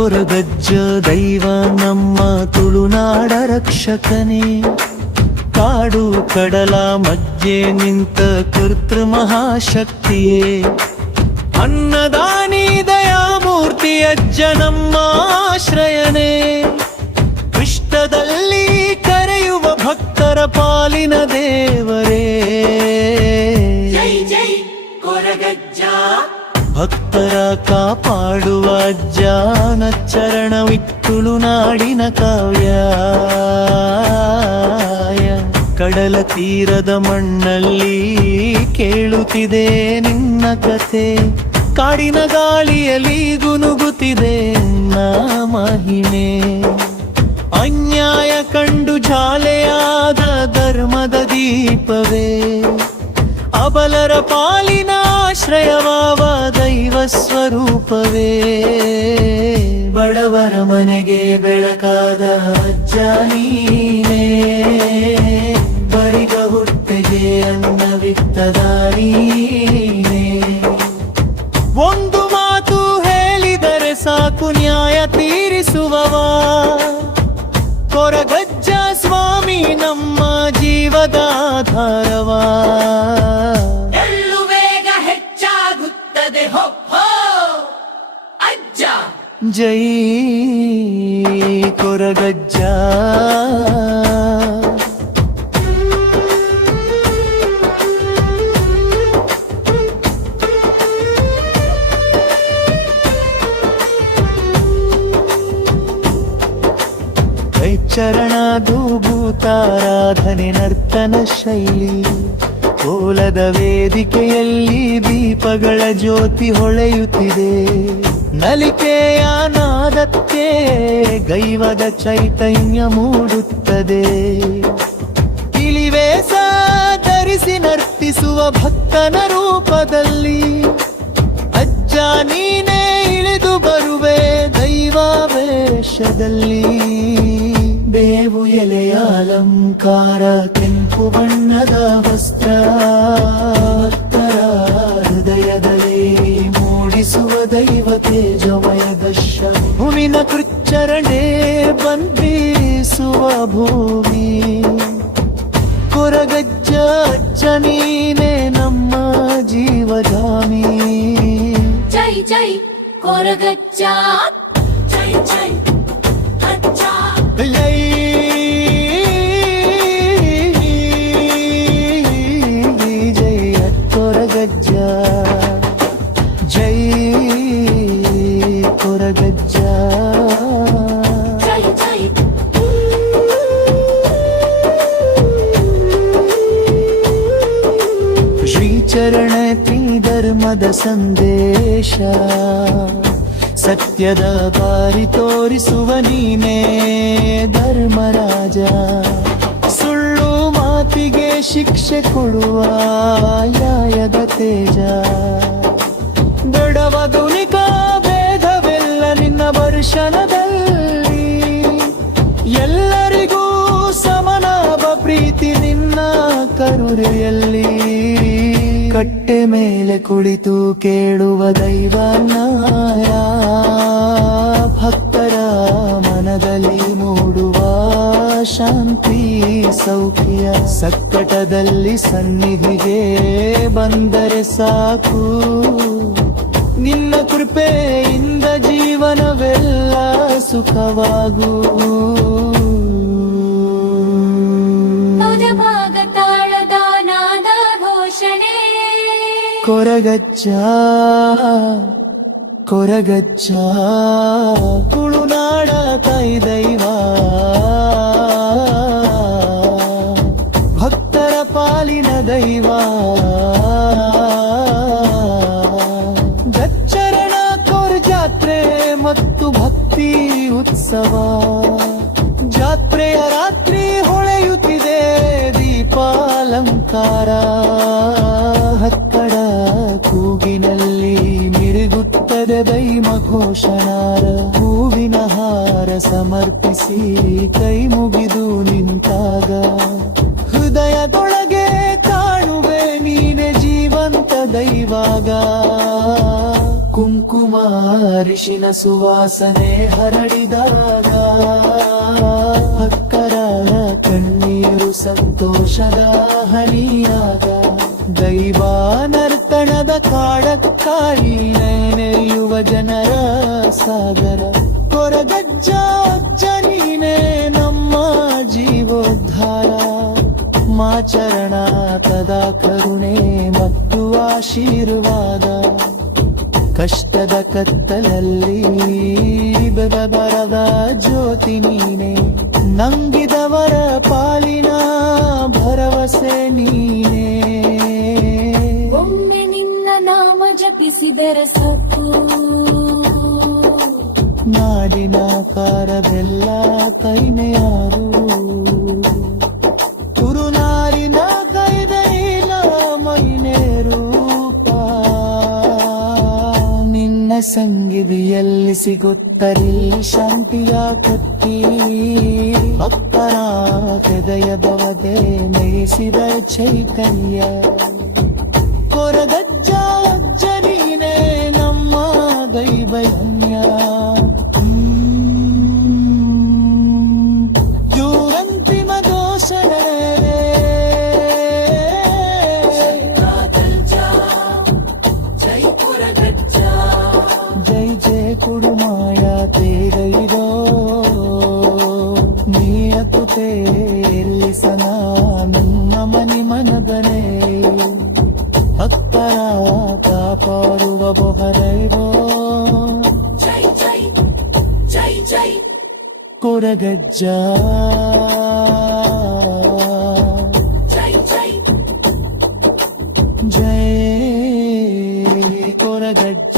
ಕೊರಗಜ್ಜ ದೈವ ನಮ್ಮ ತುಳುನಾಡ ರಕ್ಷಕನೇ, ಕಾಡು ಕಡಲ ಮಧ್ಯೆ ನಿಂತ ಕರ್ತೃ ಮಹಾಶಕ್ತಿಯೇ, ಅನ್ನದಾನಿ ದಯಾಮೂರ್ತಿ ಅಜ್ಜ ನಮ್ಮ ಆಶ್ರಯನೇ, ಕೃಷ್ಣದಲ್ಲಿ ಕರೆಯುವ ಭಕ್ತರ ಪಾಲಿನ ದೇವರೇ. ಜೈ ಜೈ ಕೊರಗಜ್ಜ, ಭಕ್ತರ ಕಾಪಾಡುವ ಅಜ್ಜನ ಚರಣವಿತ್ತುಳುನಾಡಿನ ಕಾವ್ಯ. ಕಡಲ ತೀರದ ಮಣ್ಣಲ್ಲಿ ಕೇಳುತ್ತಿದೆ ನಿನ್ನ ಕಥೆ, ಕಾಡಿನ ಗಾಳಿಯಲ್ಲಿ ಗುನುಗುತ್ತಿದೆ ನಿನ್ನ ಮಹಿಮೆ. ಅನ್ಯಾಯ ಕಂಡು ಜಾಲೆಯಾದ ಧರ್ಮದ ದೀಪವೇ, ಅಬಲರ ಪಾಲಿನ ಆಶ್ರಯವಾವ ದೈವ ಸ್ವರೂಪವೇ. ಬಡವರ ಮನೆಗೆ ಬೆಳಕಾದ ಅಜ್ಜ ನೀನೇ, ಬರಿಗ ಹುಟ್ಟೆಗೆ ಅನ್ನವಿತ್ತದ ನೀನೇ. ಒಂದು ಮಾತು ಹೇಳಿದರೆ ಸಾಕು ನ್ಯಾಯ ತೀರಿಸುವವ, ಕೊರಗಜ್ಜ ಸ್ವಾಮಿ ನಮ್ಮ ಜೀವದ ಆಧಾರವಾ. ಎಳ್ಳು ಬೇಗ ಹೆಚ್ಚಾಗುತ್ತದೆ ಹೋ ಹೋ ಅಜ್ಜ. ಜೈ ಕೊರಗಜ್ಜ. ಚರಣ ಧೂಭೂತಾರಾಧನೆ ನರ್ತನ ಶೈಲಿ, ಕೋಲದ ವೇದಿಕೆಯಲ್ಲಿ ದೀಪಗಳ ಜ್ಯೋತಿ ಹೊಳೆಯುತ್ತಿದೆ. ನಲಿಕೆಯ ನಾದಕ್ಕೆ ಗೈವದ ಚೈತನ್ಯ ಮೂಡುತ್ತದೆ. ಇಳಿವೇಸ ಧರಿಸಿ ನರ್ತಿಸುವ ಭಕ್ತನ ರೂಪದಲ್ಲಿ ಅಜ್ಜ ನೀನೇ ಇಳಿದು ಬರುವೆ ದೈವ ವೇಷದಲ್ಲಿ. ಬೇವು ಎಲೆಯ ಅಲಂಕಾರ, ಕೆಂಪು ಬಣ್ಣದ ವಸ್ತ್ರ, ಭಕ್ತರ ಹೃದಯದಲ್ಲಿ ಮೂಡಿಸುವ ದೈವ ತೇಜಮಯ ದರ್ಶ. ಹೂವಿನ ಕೃಚ್ಚರಣೆ ಬಂಧಿಸುವ ಭೂಮಿ, ಕೊರಗಜ್ಜ ಅಜ್ಜ ನೀನೇ ನಮ್ಮ ಜೀವಧಾಮಿ. ಜೈ ಜೈ ಕೊರಗಜ್ಜ, ಜೈ ಜೈ ಅಜ್ಜ. ಜೈ ಜೈ ಕೊರಗಜ್ಜ, ಜೈ ಕೊರಗಜ್ಜ. ಜೈ ಜೈ ಶ್ರೀಚರಣ ಧರ್ಮದ ಸಂದೇಶ, ಸತ್ಯದ ದಾರಿ ತೋರಿಸುವ ನೀನೇ ಧರ್ಮರಾಜ. ಸುಳ್ಳು ಮಾತಿಗೆ ಶಿಕ್ಷೆ ಕೊಡುವ ನ್ಯಾಯದ ತೇಜ. ದೃಢವಾದುನಿಕ ಭೇದವೆಲ್ಲ ನಿನ್ನ ದರ್ಶನದಲ್ಲಿ, ಎಲ್ಲರಿಗೂ ಸಮನಾದ ಪ್ರೀತಿ ನಿನ್ನ ಕರುಣೆಯಲ್ಲಿ. ಕಟ್ಟೆ ಮೇಲೆ ಕುಳಿತು ಕೇಳುವ ದೈವ ನ್ಯಾಯ, ಭಕ್ತರ ಮನದಲ್ಲಿ ಮೂಡುವ ಶಾಂತಿ ಸೌಖ್ಯ. ಸಂಕಟದಲ್ಲಿ ಸನ್ನಿಧಿಗೆ ಬಂದರೆ ಸಾಕು, ನಿನ್ನ ಕೃಪೆಯಿಂದ ಜೀವನವೆಲ್ಲ ಸುಖವಾಗು. ಕೊರಗಜ್ಜ ಕೊರಗಜ್ಜ ತುಳುನಾಡ ತಾಯಿ ದೈವ, ಭಕ್ತರ ಪಾಲಿನ ದೈವ. ಗಚ್ಚರಣ ಕೋರ್ ಜಾತ್ರೆ ಮತ್ತು ಭಕ್ತಿ ಉತ್ಸವ, ಜಾತ್ರೆಯ ರಾತ್ರಿ ಹೊಳೆಯುತ್ತಿದೆ ದೀಪಾಲಂಕಾರ. ಹಕ್ಕಡ ಕೂಗಿನಲ್ಲಿ ಮಿರುಗುತ್ತದೆ ದೈವ ಘೋಷಣಾರ. ಹೂವಿನ ಹಾರ ಸಮರ್ಪಿಸಿ ಕೈ ಮುಗಿದು ನಿಂತಾಗ, ಹೃದಯದೊಳಗೆ ಕಾಣುವೆ ನೀನೆ ಜೀವಂತ ದೈವಾಗ. ಕುಂಕುಮ ಅರಿಶಿನ ಸುವಾಸನೆ ಹರಡಿದಾಗ ಅಕ್ಕರ ಕಣ್ಣೀರು ಸಂತೋಷದ ಹನಿಯಾಗ ದೈವ ನರ್ತನದ ಕಾಡಕ್ಕಾಯಿ ನೆನೆಯುವ ಜನರ ಸಾಗರ ಕೊರಗಜ್ಜ ಅಜ್ಜ ನೀನೇ ನಮ್ಮ ಜೀವೋದ್ಧಾರ ಮಾಚರಣ ತದಾ ಕರುಣೆ ಮತ್ತು ಆಶೀರ್ವಾದ ಕಷ್ಟದ ಕತ್ತಲಲ್ಲಿ ಬರದ ಜ್ಯೋತಿ ನೀನೆ ನಂಗಿದವರ ಪಾಲಿನ ಭರವಸೆ ನೀನೇ ಒಮ್ಮೆ ನಿನ್ನ ನಾಮ ಜಪಿಸಿದರ ಸಾಕು ನಾಡಿನ ಕಾರವೆಲ್ಲ ಕೈಮೆಯಾರು ತುರುನಾರಿನ ಕೈದೈಲ ಮೈನೇರೂಪ ನಿನ್ನ ಸಂಗಿವಿಯಲ್ಲಿ ಸಿಗುತ್ತರಿ ಶಾಂತಿಯ ಕೊತ್ತಿ ಅಪ್ಪರ ಹೃದಯದವದೆ ಮೇಯಿಸಿದ ಚೈತನ್ಯ ಕೊರಗಜ್ಜ ಅಜ್ಜ ನೀನೇ ನಮ್ಮ ದೈವಯನ್ಯ ಯುವಂತಿಮ ದೋಷಗಳೇ ಜೈ ಕೊರಗಜ್ಜ ಜೈ ಜೈ ಕುಡುಮಾಯ ತೇಗೈರೋ ನೀಯತು ತೇಲಿಸನ ನನ್ನ ಮನಿ ಮನದನೆ ಅಕ್ಕರ ಕಾಪಾಡುವ ಬೊಹರೈರೋ ಜೈ ಜೈ ಜೈ ಜೈ ಕೊರಗಜ್ಜ ಜೈ ಜೈ ಜೈ ಕೊರಗಜ್ಜ